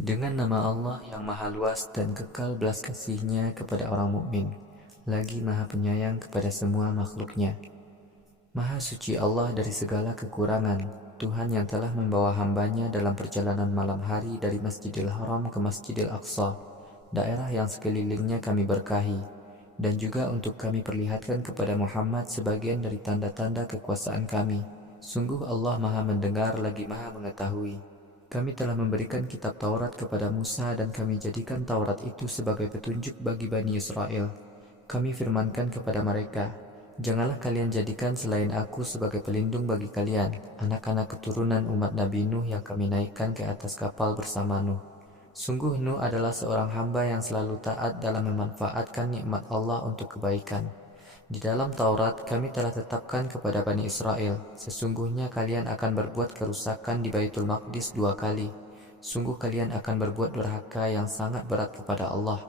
Dengan nama Allah yang maha luas dan kekal belas kasih-Nya kepada orang mukmin, lagi maha penyayang kepada semua makhluknya. Maha suci Allah dari segala kekurangan, Tuhan yang telah membawa hambanya dalam perjalanan malam hari dari Masjidil Haram ke Masjidil Aqsa, daerah yang sekelilingnya kami berkahi, dan juga untuk kami perlihatkan kepada Muhammad sebagian dari tanda-tanda kekuasaan kami. Sungguh Allah maha mendengar lagi maha mengetahui. Kami telah memberikan kitab Taurat kepada Musa dan kami jadikan Taurat itu sebagai petunjuk bagi Bani Israel. Kami firmankan kepada mereka, janganlah kalian jadikan selain aku sebagai pelindung bagi kalian, anak-anak keturunan umat Nabi Nuh yang kami naikkan ke atas kapal bersama Nuh. Sungguh Nuh adalah seorang hamba yang selalu taat dalam memanfaatkan nikmat Allah untuk kebaikan. Di dalam Taurat kami telah tetapkan kepada Bani Israel, sesungguhnya kalian akan berbuat kerusakan di Baitul Maqdis 2 kali. Sungguh kalian akan berbuat durhaka yang sangat berat kepada Allah.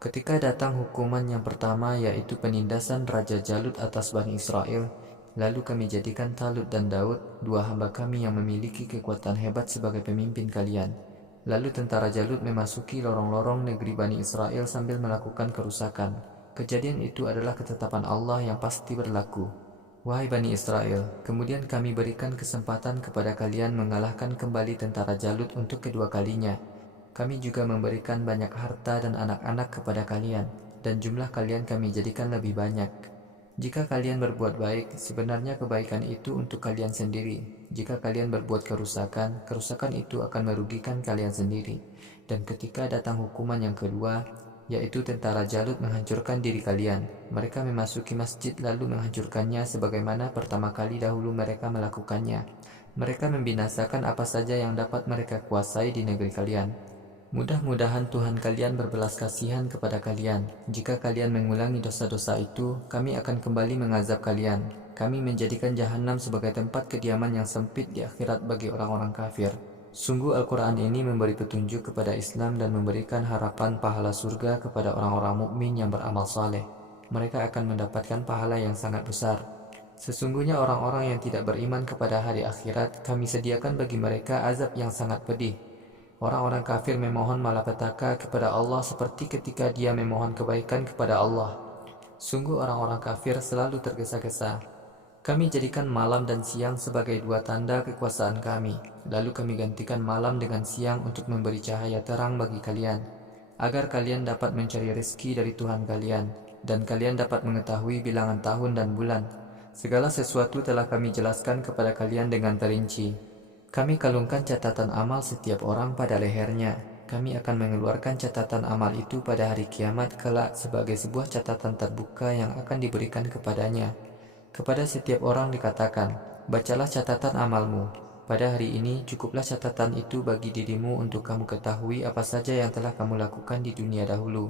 Ketika datang hukuman yang pertama, yaitu penindasan Raja Jalut atas Bani Israel, lalu kami jadikan Talut dan Daud, dua hamba kami yang memiliki kekuatan hebat sebagai pemimpin kalian. Lalu tentara Jalut memasuki lorong-lorong negeri Bani Israel sambil melakukan kerusakan. Kejadian itu adalah ketetapan Allah yang pasti berlaku. Wahai Bani Israel, kemudian kami berikan kesempatan kepada kalian mengalahkan kembali tentara Jalut untuk kedua kalinya. Kami juga memberikan banyak harta dan anak-anak kepada kalian, dan jumlah kalian kami jadikan lebih banyak. Jika kalian berbuat baik, sebenarnya kebaikan itu untuk kalian sendiri. Jika kalian berbuat kerusakan, kerusakan itu akan merugikan kalian sendiri. Dan ketika datang hukuman yang kedua, yaitu tentara Jalut menghancurkan diri kalian, mereka memasuki masjid lalu menghancurkannya sebagaimana pertama kali dahulu mereka melakukannya. Mereka membinasakan apa saja yang dapat mereka kuasai di negeri kalian. Mudah-mudahan Tuhan kalian berbelas kasihan kepada kalian. Jika kalian mengulangi dosa-dosa itu, kami akan kembali mengazab kalian. Kami menjadikan jahanam sebagai tempat kediaman yang sempit di akhirat bagi orang-orang kafir. Sungguh Al-Quran ini memberi petunjuk kepada Islam dan memberikan harapan pahala surga kepada orang-orang mukmin yang beramal saleh. Mereka akan mendapatkan pahala yang sangat besar. Sesungguhnya orang-orang yang tidak beriman kepada hari akhirat, kami sediakan bagi mereka azab yang sangat pedih. Orang-orang kafir memohon malapetaka kepada Allah seperti ketika dia memohon kebaikan kepada Allah. Sungguh orang-orang kafir selalu tergesa-gesa. Kami jadikan malam dan siang sebagai dua tanda kekuasaan kami. Lalu kami gantikan malam dengan siang untuk memberi cahaya terang bagi kalian, agar kalian dapat mencari rezeki dari Tuhan kalian, dan kalian dapat mengetahui bilangan tahun dan bulan. Segala sesuatu telah kami jelaskan kepada kalian dengan terinci. Kami kalungkan catatan amal setiap orang pada lehernya. Kami akan mengeluarkan catatan amal itu pada hari kiamat kelak sebagai sebuah catatan terbuka yang akan diberikan kepadanya. Kepada setiap orang dikatakan, bacalah catatan amalmu. Pada hari ini cukuplah catatan itu bagi dirimu untuk kamu ketahui apa saja yang telah kamu lakukan di dunia dahulu.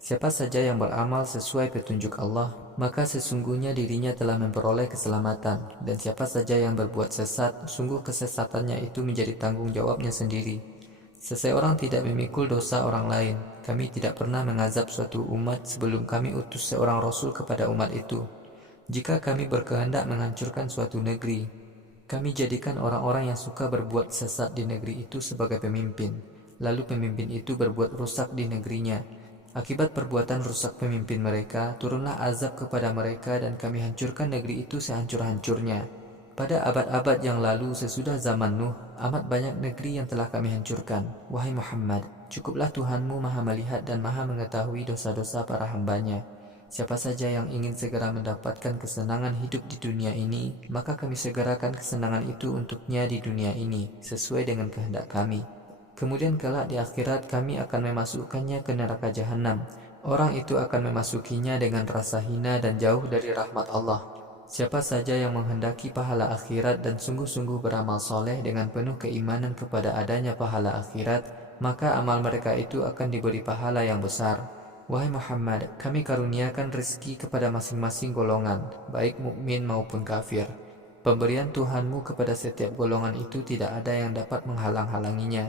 Siapa saja yang beramal sesuai petunjuk Allah, maka sesungguhnya dirinya telah memperoleh keselamatan. Dan siapa saja yang berbuat sesat, sungguh kesesatannya itu menjadi tanggung jawabnya sendiri. Seseorang tidak memikul dosa orang lain. Kami tidak pernah mengazab suatu umat sebelum kami utus seorang rasul kepada umat itu. Jika kami berkehendak menghancurkan suatu negeri, kami jadikan orang-orang yang suka berbuat sesat di negeri itu sebagai pemimpin. Lalu pemimpin itu berbuat rusak di negerinya. Akibat perbuatan rusak pemimpin mereka, turunlah azab kepada mereka dan kami hancurkan negeri itu sehancur-hancurnya. Pada abad-abad yang lalu sesudah zaman Nuh, amat banyak negeri yang telah kami hancurkan. Wahai Muhammad, cukuplah Tuhanmu maha melihat dan maha mengetahui dosa-dosa para hambanya. Siapa saja yang ingin segera mendapatkan kesenangan hidup di dunia ini, maka kami segerakan kesenangan itu untuknya di dunia ini, sesuai dengan kehendak kami. Kemudian kelak di akhirat kami akan memasukkannya ke neraka jahanam. Orang itu akan memasukinya dengan rasa hina dan jauh dari rahmat Allah. Siapa saja yang menghendaki pahala akhirat dan sungguh-sungguh beramal soleh dengan penuh keimanan kepada adanya pahala akhirat, maka amal mereka itu akan diberi pahala yang besar. Wahai Muhammad, kami karuniakan rezeki kepada masing-masing golongan, baik mukmin maupun kafir. Pemberian Tuhanmu kepada setiap golongan itu tidak ada yang dapat menghalang-halanginya.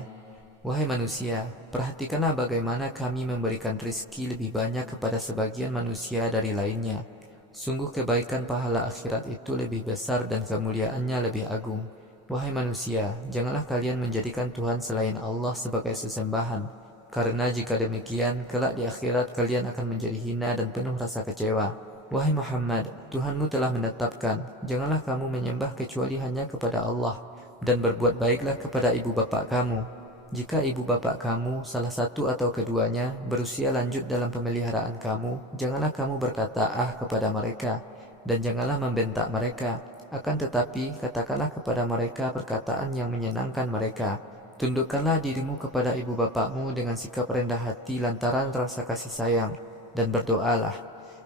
Wahai manusia, perhatikanlah bagaimana kami memberikan rezeki lebih banyak kepada sebagian manusia dari lainnya. Sungguh kebaikan pahala akhirat itu lebih besar dan kemuliaannya lebih agung. Wahai manusia, janganlah kalian menjadikan Tuhan selain Allah sebagai sesembahan, karena jika demikian, kelak di akhirat kalian akan menjadi hina dan penuh rasa kecewa. Wahai Muhammad, Tuhanmu telah menetapkan, janganlah kamu menyembah kecuali hanya kepada Allah, dan berbuat baiklah kepada ibu bapak kamu. Jika ibu bapak kamu, salah satu atau keduanya, berusia lanjut dalam pemeliharaan kamu, janganlah kamu berkata "ah" kepada mereka, dan janganlah membentak mereka. Akan tetapi, katakanlah kepada mereka perkataan yang menyenangkan mereka. Tundukkanlah dirimu kepada ibu bapakmu dengan sikap rendah hati lantaran rasa kasih sayang, dan berdoalah,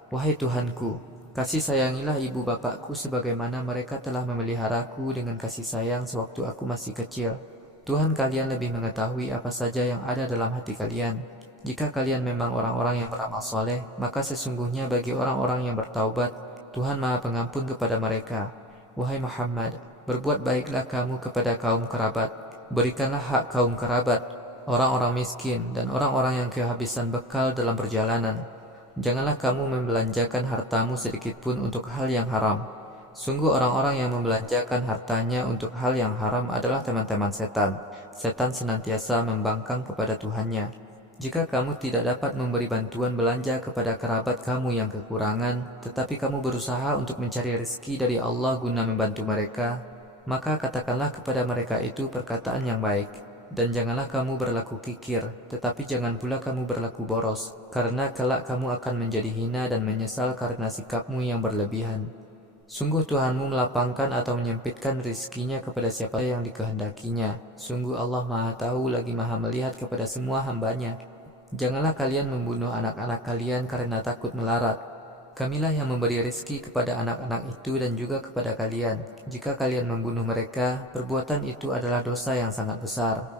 wahai Tuhanku, kasih sayangilah ibu bapakku sebagaimana mereka telah memeliharaku dengan kasih sayang sewaktu aku masih kecil. Tuhan kalian lebih mengetahui apa saja yang ada dalam hati kalian. Jika kalian memang orang-orang yang beramal soleh, maka sesungguhnya bagi orang-orang yang bertaubat, Tuhan Maha Pengampun kepada mereka. Wahai Muhammad, berbuat baiklah kamu kepada kaum kerabat. Berikanlah hak kaum kerabat, orang-orang miskin, dan orang-orang yang kehabisan bekal dalam perjalanan. Janganlah kamu membelanjakan hartamu sedikitpun untuk hal yang haram. Sungguh orang-orang yang membelanjakan hartanya untuk hal yang haram adalah teman-teman setan. Setan senantiasa membangkang kepada Tuhannya. Jika kamu tidak dapat memberi bantuan belanja kepada kerabat kamu yang kekurangan, tetapi kamu berusaha untuk mencari rezeki dari Allah guna membantu mereka, maka katakanlah kepada mereka itu perkataan yang baik. Dan janganlah kamu berlaku kikir, tetapi jangan pula kamu berlaku boros, karena kelak kamu akan menjadi hina dan menyesal karena sikapmu yang berlebihan. Sungguh Tuhanmu melapangkan atau menyempitkan rizkinya kepada siapa yang dikehendakinya. Sungguh Allah Maha Tahu lagi Maha Melihat kepada semua hambanya. Janganlah kalian membunuh anak-anak kalian karena takut melarat. Kamilah yang memberi rizki kepada anak-anak itu dan juga kepada kalian. Jika kalian membunuh mereka, perbuatan itu adalah dosa yang sangat besar.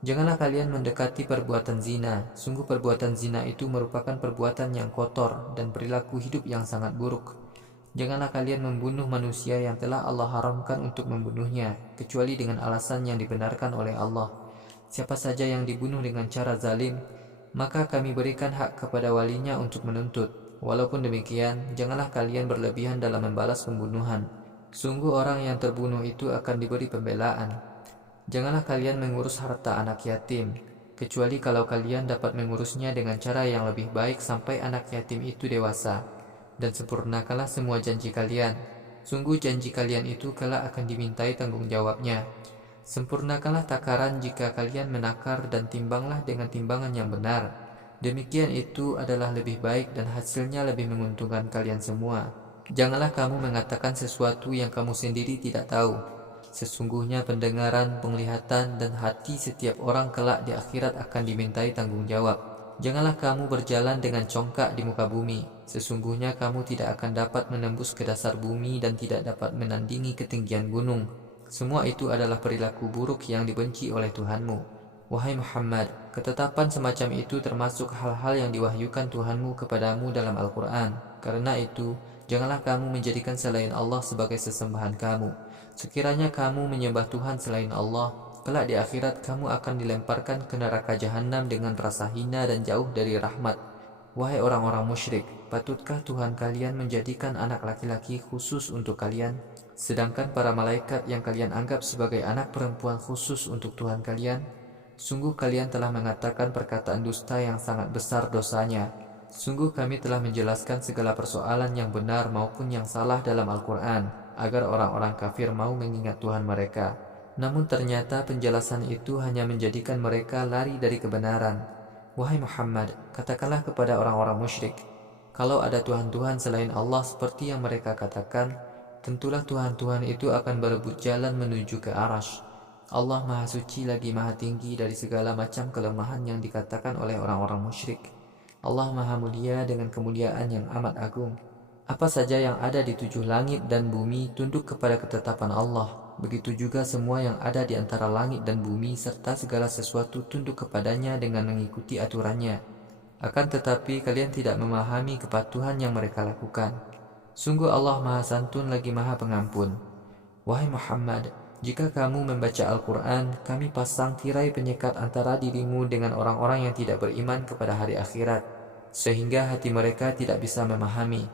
Janganlah kalian mendekati perbuatan zina. Sungguh perbuatan zina itu merupakan perbuatan yang kotor dan perilaku hidup yang sangat buruk. Janganlah kalian membunuh manusia yang telah Allah haramkan untuk membunuhnya, kecuali dengan alasan yang dibenarkan oleh Allah. Siapa saja yang dibunuh dengan cara zalim, maka kami berikan hak kepada walinya untuk menuntut. Walaupun demikian, janganlah kalian berlebihan dalam membalas pembunuhan. Sungguh orang yang terbunuh itu akan diberi pembelaan. Janganlah kalian mengurus harta anak yatim, kecuali kalau kalian dapat mengurusnya dengan cara yang lebih baik sampai anak yatim itu dewasa. Dan sempurnakanlah semua janji kalian. Sungguh janji kalian itu kelak akan dimintai tanggung jawabnya. Sempurnakanlah takaran jika kalian menakar dan timbanglah dengan timbangan yang benar. Demikian itu adalah lebih baik dan hasilnya lebih menguntungkan kalian semua. Janganlah kamu mengatakan sesuatu yang kamu sendiri tidak tahu. Sesungguhnya pendengaran, penglihatan, dan hati setiap orang kelak di akhirat akan dimintai tanggung jawab. Janganlah kamu berjalan dengan congkak di muka bumi. Sesungguhnya kamu tidak akan dapat menembus ke dasar bumi dan tidak dapat menandingi ketinggian gunung. Semua itu adalah perilaku buruk yang dibenci oleh Tuhanmu. Wahai Muhammad, ketetapan semacam itu termasuk hal-hal yang diwahyukan Tuhanmu kepadamu dalam Al-Quran. Karena itu, janganlah kamu menjadikan selain Allah sebagai sesembahan kamu. Sekiranya kamu menyembah Tuhan selain Allah, kelak di akhirat kamu akan dilemparkan ke neraka jahanam dengan rasa hina dan jauh dari rahmat. Wahai orang-orang musyrik, patutkah Tuhan kalian menjadikan anak laki-laki khusus untuk kalian? Sedangkan para malaikat yang kalian anggap sebagai anak perempuan khusus untuk Tuhan kalian, sungguh kalian telah mengatakan perkataan dusta yang sangat besar dosanya. Sungguh kami telah menjelaskan segala persoalan yang benar maupun yang salah dalam Al-Quran, agar orang-orang kafir mau mengingat Tuhan mereka. Namun ternyata penjelasan itu hanya menjadikan mereka lari dari kebenaran. Wahai Muhammad, katakanlah kepada orang-orang musyrik, kalau ada Tuhan-Tuhan selain Allah seperti yang mereka katakan, tentulah Tuhan-Tuhan itu akan berebut jalan menuju ke Arasy. Allah Maha Suci lagi Maha Tinggi dari segala macam kelemahan yang dikatakan oleh orang-orang musyrik. Allah Maha Mulia dengan kemuliaan yang amat agung. Apa saja yang ada di 7 langit dan bumi tunduk kepada ketetapan Allah. Begitu juga semua yang ada di antara langit dan bumi serta segala sesuatu tunduk kepadanya dengan mengikuti aturannya. Akan tetapi kalian tidak memahami kepatuhan yang mereka lakukan. Sungguh Allah Maha Santun lagi Maha Pengampun. Wahai Muhammad, jika kamu membaca Al-Quran, kami pasang tirai penyekat antara dirimu dengan orang-orang yang tidak beriman kepada hari akhirat, sehingga hati mereka tidak bisa memahami.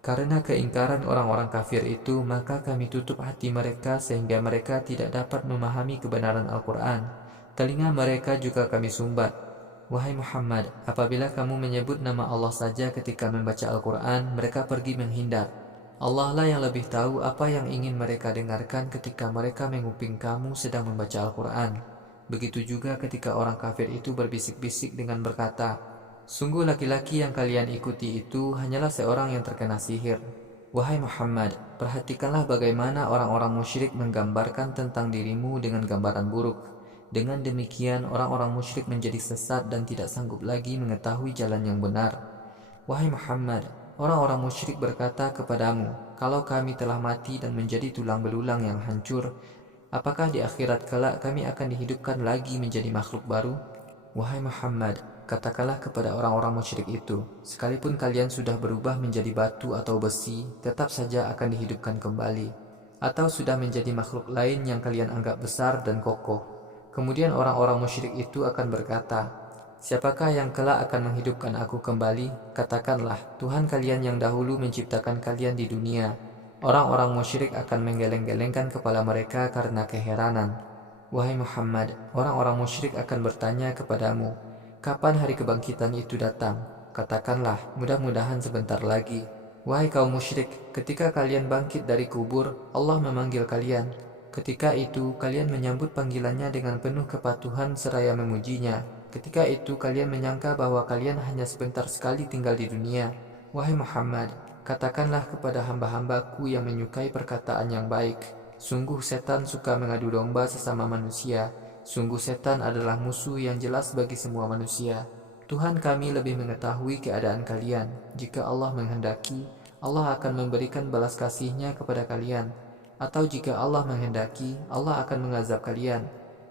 Karena keingkaran orang-orang kafir itu, maka kami tutup hati mereka sehingga mereka tidak dapat memahami kebenaran Al-Quran. Telinga mereka juga kami sumbat. Wahai Muhammad, apabila kamu menyebut nama Allah saja ketika membaca Al-Quran, mereka pergi menghindar. Allah lah yang lebih tahu apa yang ingin mereka dengarkan ketika mereka menguping kamu sedang membaca Al-Quran. Begitu juga ketika orang kafir itu berbisik-bisik dengan berkata, sungguh laki-laki yang kalian ikuti itu hanyalah seorang yang terkena sihir. Wahai Muhammad, perhatikanlah bagaimana orang-orang musyrik menggambarkan tentang dirimu dengan gambaran buruk. Dengan demikian, orang-orang musyrik menjadi sesat dan tidak sanggup lagi mengetahui jalan yang benar. Wahai Muhammad, orang-orang musyrik berkata kepadamu, kalau kami telah mati dan menjadi tulang belulang yang hancur, apakah di akhirat kelak kami akan dihidupkan lagi menjadi makhluk baru? Wahai Muhammad, katakanlah kepada orang-orang musyrik itu, sekalipun kalian sudah berubah menjadi batu atau besi, tetap saja akan dihidupkan kembali. Atau sudah menjadi makhluk lain yang kalian anggap besar dan kokoh. Kemudian orang-orang musyrik itu akan berkata, siapakah yang kelak akan menghidupkan aku kembali? Katakanlah, Tuhan kalian yang dahulu menciptakan kalian di dunia. Orang-orang musyrik akan menggeleng-gelengkan kepala mereka karena keheranan. Wahai Muhammad, orang-orang musyrik akan bertanya kepadamu, kapan hari kebangkitan itu datang? Katakanlah, mudah-mudahan sebentar lagi. Wahai kaum musyrik, ketika kalian bangkit dari kubur, Allah memanggil kalian. Ketika itu, kalian menyambut panggilannya dengan penuh kepatuhan seraya memujinya. Ketika itu, kalian menyangka bahwa kalian hanya sebentar sekali tinggal di dunia. Wahai Muhammad, katakanlah kepada hamba-hambaku yang menyukai perkataan yang baik, sungguh setan suka mengadu domba sesama manusia. Sungguh setan adalah musuh yang jelas bagi semua manusia. Tuhan kami lebih mengetahui keadaan kalian. Jika Allah menghendaki, Allah akan memberikan balas kasih-Nya kepada kalian. Atau jika Allah menghendaki, Allah akan mengazab kalian.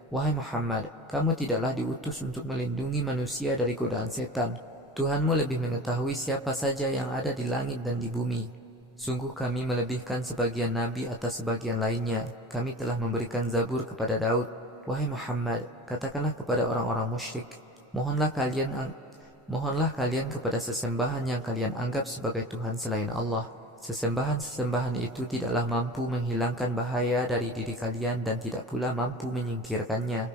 Wahai Muhammad, kamu tidaklah diutus untuk melindungi manusia dari godaan setan. Tuhanmu lebih mengetahui siapa saja yang ada di langit dan di bumi. Sungguh kami melebihkan sebagian nabi atas sebagian lainnya. Kami telah memberikan Zabur kepada Daud. Wahai Muhammad, katakanlah kepada orang-orang musyrik, mohonlah kalian kepada sesembahan yang kalian anggap sebagai Tuhan selain Allah. Sesembahan-sesembahan itu tidaklah mampu menghilangkan bahaya dari diri kalian dan tidak pula mampu menyingkirkannya.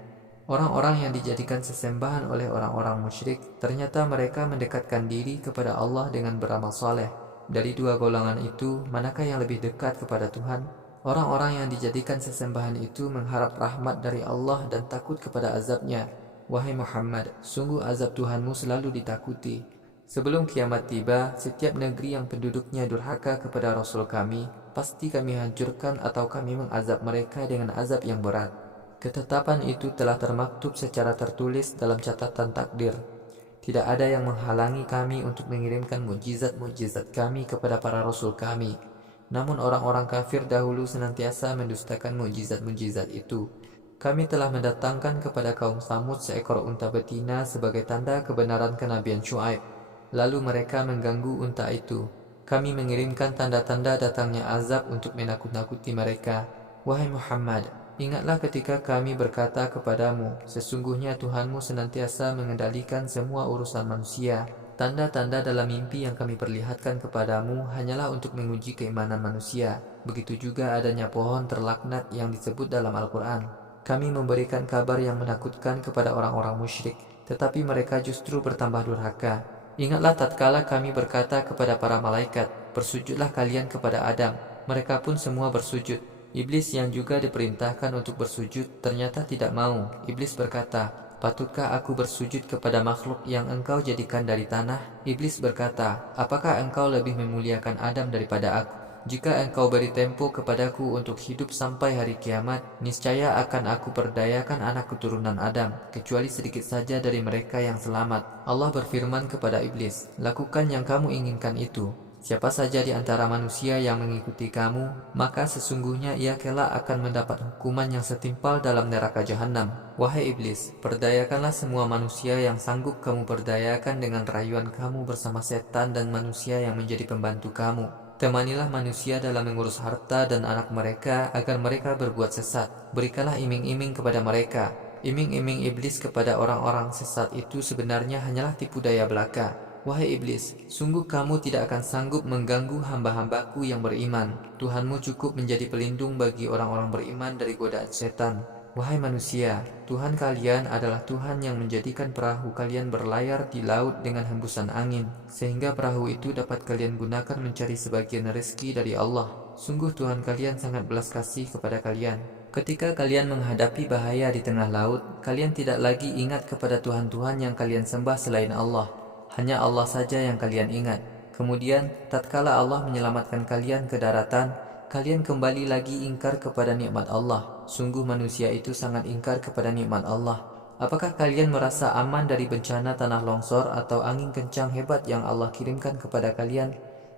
Orang-orang yang dijadikan sesembahan oleh orang-orang musyrik, ternyata mereka mendekatkan diri kepada Allah dengan beramal soleh. Dari dua golongan itu, manakah yang lebih dekat kepada Tuhan? Orang-orang yang dijadikan sesembahan itu mengharap rahmat dari Allah dan takut kepada azab-Nya. Wahai Muhammad, sungguh azab Tuhanmu selalu ditakuti. Sebelum kiamat tiba, setiap negeri yang penduduknya durhaka kepada Rasul kami, pasti kami hancurkan atau kami mengazab mereka dengan azab yang berat. Ketetapan itu telah termaktub secara tertulis dalam catatan takdir. Tidak ada yang menghalangi kami untuk mengirimkan mukjizat-mukjizat kami kepada para rasul kami. Namun orang-orang kafir dahulu senantiasa mendustakan mukjizat-mukjizat itu. Kami telah mendatangkan kepada kaum Samud seekor unta betina sebagai tanda kebenaran kenabian Syuaib. Lalu mereka mengganggu unta itu. Kami mengirimkan tanda-tanda datangnya azab untuk menakut-nakuti mereka. Wahai Muhammad, ingatlah ketika kami berkata kepadamu, sesungguhnya Tuhanmu senantiasa mengendalikan semua urusan manusia. Tanda-tanda dalam mimpi yang kami perlihatkan kepadamu hanyalah untuk menguji keimanan manusia. Begitu juga adanya pohon terlaknat yang disebut dalam Al-Quran. Kami memberikan kabar yang menakutkan kepada orang-orang musyrik, tetapi mereka justru bertambah durhaka. Ingatlah tatkala kami berkata kepada para malaikat, bersujudlah kalian kepada Adam. Mereka pun semua bersujud. Iblis yang juga diperintahkan untuk bersujud ternyata tidak mau. Iblis berkata, patutkah aku bersujud kepada makhluk yang engkau jadikan dari tanah? Iblis berkata, apakah engkau lebih memuliakan Adam daripada aku? Jika engkau beri tempo kepadaku untuk hidup sampai hari kiamat, niscaya akan aku perdayakan anak keturunan Adam, kecuali sedikit saja dari mereka yang selamat. Allah berfirman kepada Iblis, lakukan yang kamu inginkan itu. Siapa saja di antara manusia yang mengikuti kamu, maka sesungguhnya ia kelak akan mendapat hukuman yang setimpal dalam neraka jahanam. Wahai Iblis, perdayakanlah semua manusia yang sanggup kamu perdayakan dengan rayuan kamu bersama setan dan manusia yang menjadi pembantu kamu. Temanilah manusia dalam mengurus harta dan anak mereka agar mereka berbuat sesat. Berikanlah iming-iming kepada mereka. Iming-iming iblis kepada orang-orang sesat itu sebenarnya hanyalah tipu daya belaka. Wahai iblis, sungguh kamu tidak akan sanggup mengganggu hamba-hambaku yang beriman. Tuhanmu cukup menjadi pelindung bagi orang-orang beriman dari godaan setan. Wahai manusia, Tuhan kalian adalah Tuhan yang menjadikan perahu kalian berlayar di laut dengan hembusan angin, sehingga perahu itu dapat kalian gunakan mencari sebagian rezeki dari Allah. Sungguh Tuhan kalian sangat belas kasih kepada kalian. Ketika kalian menghadapi bahaya di tengah laut, kalian tidak lagi ingat kepada Tuhan-Tuhan yang kalian sembah selain Allah. Hanya Allah saja yang kalian ingat. Kemudian, tatkala Allah menyelamatkan kalian ke daratan, kalian kembali lagi ingkar kepada nikmat Allah. Sungguh manusia itu sangat ingkar kepada nikmat Allah. Apakah kalian merasa aman dari bencana tanah longsor atau angin kencang hebat yang Allah kirimkan kepada kalian?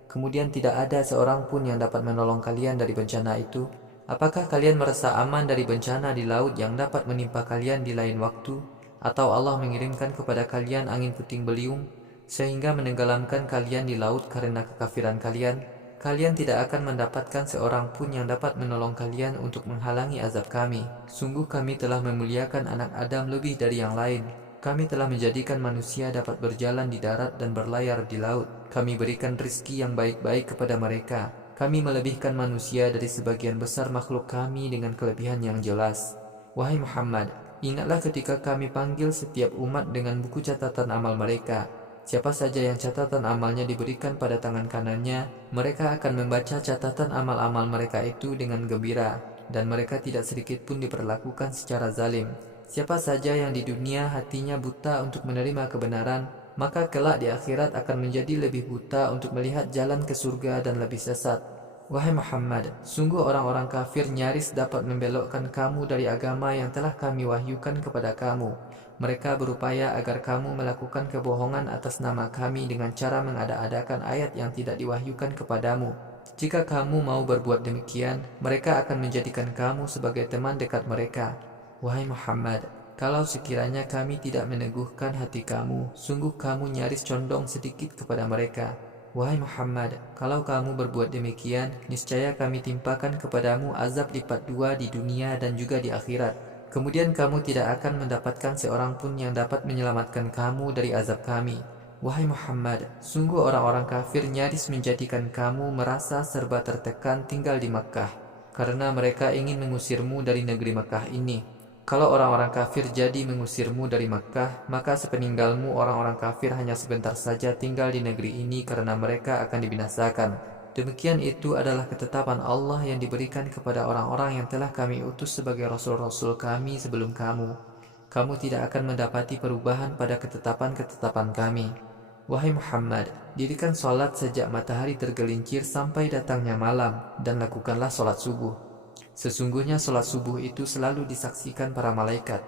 Kemudian tidak ada seorang pun yang dapat menolong kalian dari bencana itu. Apakah kalian merasa aman dari bencana di laut yang dapat menimpa kalian di lain waktu? Atau Allah mengirimkan kepada kalian angin puting beliung sehingga menenggelamkan kalian di laut karena kekafiran kalian? Kalian tidak akan mendapatkan seorang pun yang dapat menolong kalian untuk menghalangi azab kami. Sungguh kami telah memuliakan anak Adam lebih dari yang lain. Kami telah menjadikan manusia dapat berjalan di darat dan berlayar di laut. Kami berikan rizki yang baik-baik kepada mereka. Kami melebihkan manusia dari sebagian besar makhluk kami dengan kelebihan yang jelas. Wahai Muhammad, ingatlah ketika kami panggil setiap umat dengan buku catatan amal mereka. Siapa saja yang catatan amalnya diberikan pada tangan kanannya, mereka akan membaca catatan amal-amal mereka itu dengan gembira, dan mereka tidak sedikit pun diperlakukan secara zalim. Siapa saja yang di dunia hatinya buta untuk menerima kebenaran, maka kelak di akhirat akan menjadi lebih buta untuk melihat jalan ke surga dan lebih sesat. Wahai Muhammad, sungguh orang-orang kafir nyaris dapat membelokkan kamu dari agama yang telah kami wahyukan kepada kamu. Mereka berupaya agar kamu melakukan kebohongan atas nama kami dengan cara mengada-adakan ayat yang tidak diwahyukan kepadamu. Jika kamu mau berbuat demikian, mereka akan menjadikan kamu sebagai teman dekat mereka. Wahai Muhammad, kalau sekiranya kami tidak meneguhkan hati kamu, sungguh kamu nyaris condong sedikit kepada mereka. Wahai Muhammad, kalau kamu berbuat demikian, niscaya kami timpakan kepadamu azab lipat dua di dunia dan juga di akhirat. Kemudian kamu tidak akan mendapatkan seorang pun yang dapat menyelamatkan kamu dari azab kami. Wahai Muhammad, sungguh orang-orang kafir nyaris menjadikan kamu merasa serba tertekan tinggal di Makkah, karena mereka ingin mengusirmu dari negeri Makkah ini. Kalau orang-orang kafir jadi mengusirmu dari Makkah, maka sepeninggalmu orang-orang kafir hanya sebentar saja tinggal di negeri ini karena mereka akan dibinasakan. Demikian itu adalah ketetapan Allah yang diberikan kepada orang-orang yang telah kami utus sebagai rasul-rasul kami sebelum kamu. Kamu tidak akan mendapati perubahan pada ketetapan-ketetapan kami. Wahai Muhammad, dirikan sholat sejak matahari tergelincir sampai datangnya malam, dan lakukanlah sholat subuh. Sesungguhnya sholat subuh itu selalu disaksikan para malaikat.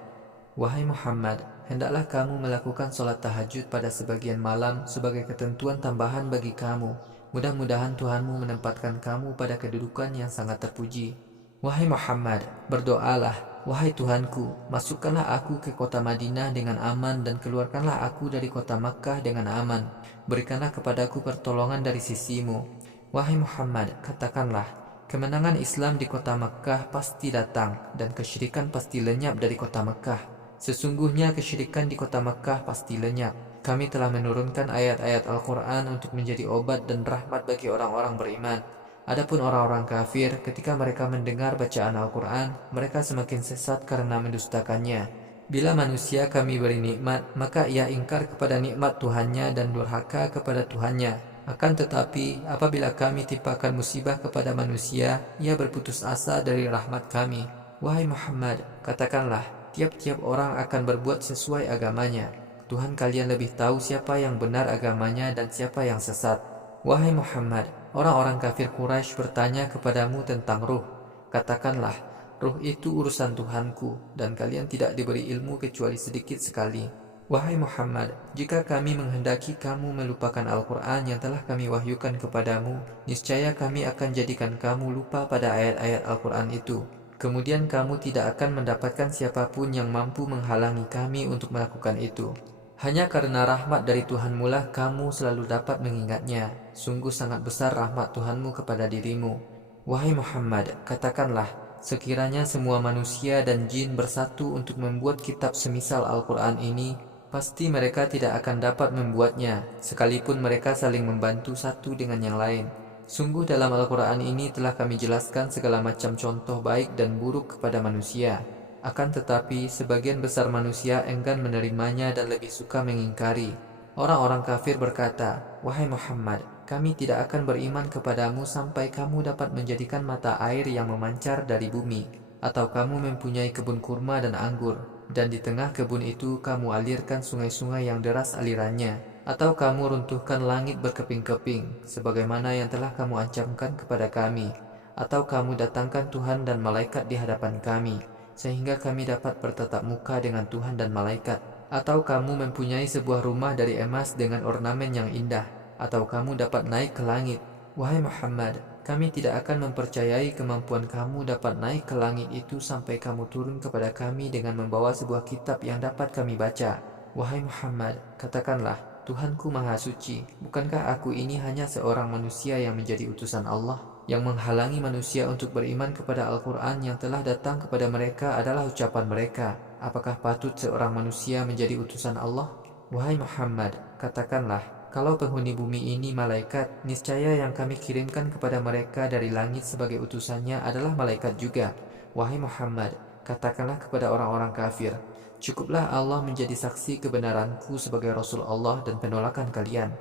Wahai Muhammad, hendaklah kamu melakukan sholat tahajud pada sebagian malam sebagai ketentuan tambahan bagi kamu. Mudah-mudahan Tuhanmu menempatkan kamu pada kedudukan yang sangat terpuji. Wahai Muhammad, berdoalah, wahai Tuhanku, masukkanlah aku ke kota Madinah dengan aman dan keluarkanlah aku dari kota Makkah dengan aman. Berikanlah kepadaku pertolongan dari sisimu. Wahai Muhammad, katakanlah, kemenangan Islam di kota Makkah pasti datang dan kesyirikan pasti lenyap dari kota Makkah. Sesungguhnya kesyirikan di kota Makkah pasti lenyap. Kami telah menurunkan ayat-ayat Al-Quran untuk menjadi obat dan rahmat bagi orang-orang beriman. Adapun orang-orang kafir, ketika mereka mendengar bacaan Al-Quran, mereka semakin sesat karena mendustakannya. Bila manusia kami beri nikmat, maka ia ingkar kepada nikmat Tuhannya dan durhaka kepada Tuhannya. Akan tetapi, apabila kami timpakan musibah kepada manusia, ia berputus asa dari rahmat kami. Wahai Muhammad, katakanlah, tiap-tiap orang akan berbuat sesuai agamanya. Tuhan kalian lebih tahu siapa yang benar agamanya dan siapa yang sesat. Wahai Muhammad, orang-orang kafir Quraisy bertanya kepadamu tentang ruh. Katakanlah, ruh itu urusan Tuhanku, dan kalian tidak diberi ilmu kecuali sedikit sekali. Wahai Muhammad, jika kami menghendaki kamu melupakan Al-Quran yang telah kami wahyukan kepadamu, niscaya kami akan jadikan kamu lupa pada ayat-ayat Al-Quran itu. Kemudian kamu tidak akan mendapatkan siapapun yang mampu menghalangi kami untuk melakukan itu. Hanya karena rahmat dari Tuhanmu lah kamu selalu dapat mengingatnya. Sungguh sangat besar rahmat Tuhanmu kepada dirimu. Wahai Muhammad, katakanlah, sekiranya semua manusia dan jin bersatu untuk membuat kitab semisal Al-Quran ini, Pasti mereka tidak akan dapat membuatnya, sekalipun mereka saling membantu satu dengan yang lain. Sungguh dalam Al-Quran ini telah kami jelaskan segala macam contoh baik dan buruk kepada manusia. Akan tetapi, sebagian besar manusia enggan menerimanya dan lebih suka mengingkari. Orang-orang kafir berkata, "Wahai Muhammad, kami tidak akan beriman kepadamu sampai kamu dapat menjadikan mata air yang memancar dari bumi, atau kamu mempunyai kebun kurma dan anggur, dan di tengah kebun itu kamu alirkan sungai-sungai yang deras alirannya, atau kamu runtuhkan langit berkeping-keping, sebagaimana yang telah kamu ancamkan kepada kami, atau kamu datangkan Tuhan dan malaikat di hadapan kami, sehingga kami dapat bertatap muka dengan Tuhan dan malaikat, atau kamu mempunyai sebuah rumah dari emas dengan ornamen yang indah, atau kamu dapat naik ke langit. Wahai Muhammad, kami tidak akan mempercayai kemampuan kamu dapat naik ke langit itu sampai kamu turun kepada kami dengan membawa sebuah kitab yang dapat kami baca. Wahai Muhammad, katakanlah, Tuhanku Maha Suci, bukankah aku ini hanya seorang manusia yang menjadi utusan Allah? Yang menghalangi manusia untuk beriman kepada Al-Quran yang telah datang kepada mereka adalah ucapan mereka, apakah patut seorang manusia menjadi utusan Allah? Wahai Muhammad, katakanlah, kalau penghuni bumi ini malaikat, niscaya yang kami kirimkan kepada mereka dari langit sebagai utusannya adalah malaikat juga. Wahai Muhammad, katakanlah kepada orang-orang kafir, cukuplah Allah menjadi saksi kebenaranku sebagai Rasul Allah dan penolakan kalian.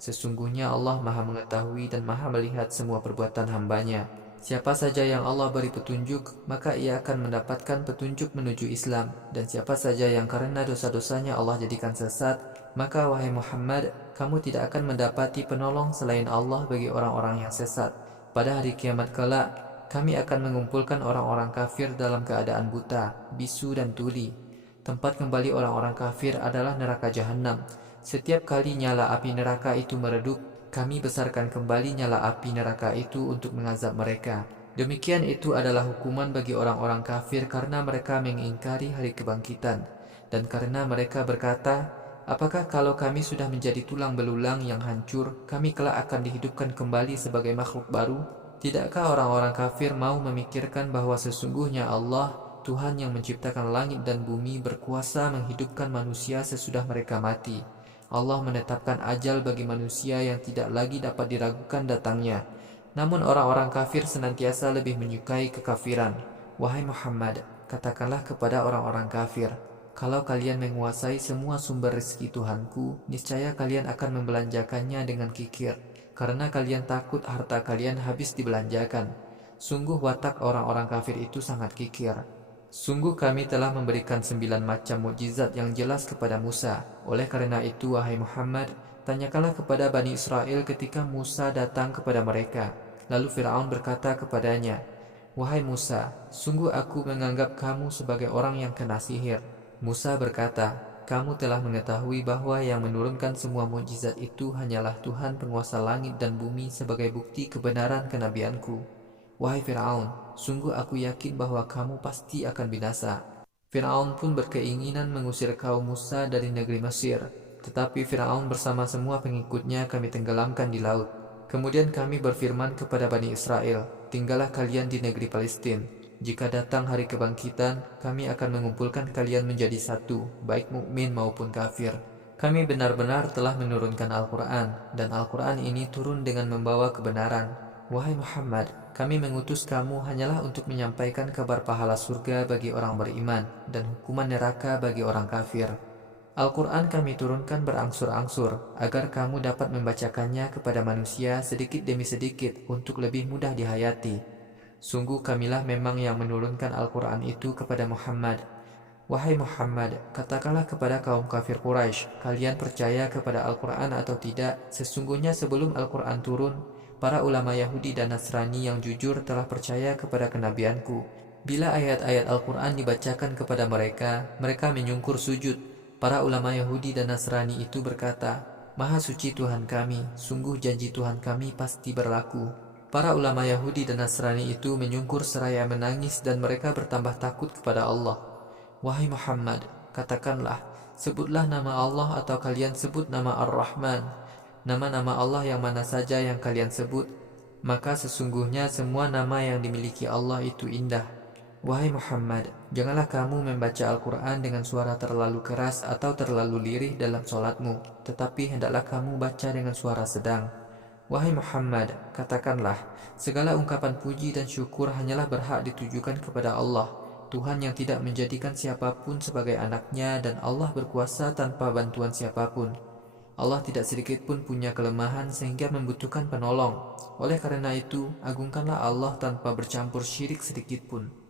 Sesungguhnya Allah Maha mengetahui dan Maha melihat semua perbuatan hambanya. Siapa saja yang Allah beri petunjuk, maka ia akan mendapatkan petunjuk menuju Islam. Dan siapa saja yang karena dosa-dosanya Allah jadikan sesat, maka wahai Muhammad, kamu tidak akan mendapati penolong selain Allah bagi orang-orang yang sesat. Pada hari kiamat kelak, kami akan mengumpulkan orang-orang kafir dalam keadaan buta, bisu dan tuli. Tempat kembali orang-orang kafir adalah neraka jahanam. Setiap kali nyala api neraka itu meredup, kami besarkan kembali nyala api neraka itu untuk mengazab mereka. Demikian itu adalah hukuman bagi orang-orang kafir karena mereka mengingkari hari kebangkitan. Dan karena mereka berkata, apakah kalau kami sudah menjadi tulang belulang yang hancur, kami kelak akan dihidupkan kembali sebagai makhluk baru? Tidakkah orang-orang kafir mau memikirkan bahwa sesungguhnya Allah, Tuhan yang menciptakan langit dan bumi, berkuasa menghidupkan manusia sesudah mereka mati? Allah menetapkan ajal bagi manusia yang tidak lagi dapat diragukan datangnya. Namun orang-orang kafir senantiasa lebih menyukai kekafiran. Wahai Muhammad, katakanlah kepada orang-orang kafir, kalau kalian menguasai semua sumber rezeki Tuhanku, niscaya kalian akan membelanjakannya dengan kikir, karena kalian takut harta kalian habis dibelanjakan. Sungguh watak orang-orang kafir itu sangat kikir. Sungguh kami telah memberikan 9 macam mukjizat yang jelas kepada Musa. Oleh karena itu, wahai Muhammad, tanyakanlah kepada Bani Israel ketika Musa datang kepada mereka. Lalu Fir'aun berkata kepadanya, wahai Musa, sungguh aku menganggap kamu sebagai orang yang kena sihir. Musa berkata, kamu telah mengetahui bahwa yang menurunkan semua mukjizat itu hanyalah Tuhan penguasa langit dan bumi sebagai bukti kebenaran kenabianku. Wahai Fir'aun, sungguh aku yakin bahwa kamu pasti akan binasa. Fir'aun pun berkeinginan mengusir kaum Musa dari negeri Mesir, tetapi Fir'aun bersama semua pengikutnya kami tenggelamkan di laut. Kemudian kami berfirman kepada Bani Israel, tinggallah kalian di negeri Palestina. Jika datang hari kebangkitan, kami akan mengumpulkan kalian menjadi satu, baik mukmin maupun kafir. Kami benar-benar telah menurunkan Al-Quran, dan Al-Quran ini turun dengan membawa kebenaran. Wahai Muhammad, kami mengutus kamu hanyalah untuk menyampaikan kabar pahala surga bagi orang beriman dan hukuman neraka bagi orang kafir. Al-Quran kami turunkan berangsur-angsur agar kamu dapat membacakannya kepada manusia sedikit demi sedikit untuk lebih mudah dihayati. Sungguh kamilah memang yang menurunkan Al-Quran itu kepada Muhammad. Wahai Muhammad, katakanlah kepada kaum kafir Quraisy, kalian percaya kepada Al-Quran atau tidak? Sesungguhnya sebelum Al-Quran turun, para ulama Yahudi dan Nasrani yang jujur telah percaya kepada kenabianku. Bila ayat-ayat Al-Quran dibacakan kepada mereka, mereka menyungkur sujud. Para ulama Yahudi dan Nasrani itu berkata, Maha suci Tuhan kami, sungguh janji Tuhan kami pasti berlaku. Para ulama Yahudi dan Nasrani itu menyungkur seraya menangis dan mereka bertambah takut kepada Allah. Wahai Muhammad, katakanlah, sebutlah nama Allah atau kalian sebut nama Ar-Rahman. Nama-nama Allah yang mana saja yang kalian sebut, maka sesungguhnya semua nama yang dimiliki Allah itu indah. Wahai Muhammad, janganlah kamu membaca Al-Quran dengan suara terlalu keras atau terlalu lirih dalam solatmu, tetapi hendaklah kamu baca dengan suara sedang. Wahai Muhammad, katakanlah, segala ungkapan puji dan syukur hanyalah berhak ditujukan kepada Allah, Tuhan yang tidak menjadikan siapapun sebagai anaknya, dan Allah berkuasa tanpa bantuan siapapun. Allah tidak sedikit pun punya kelemahan sehingga membutuhkan penolong. Oleh karena itu, agungkanlah Allah tanpa bercampur syirik sedikit pun.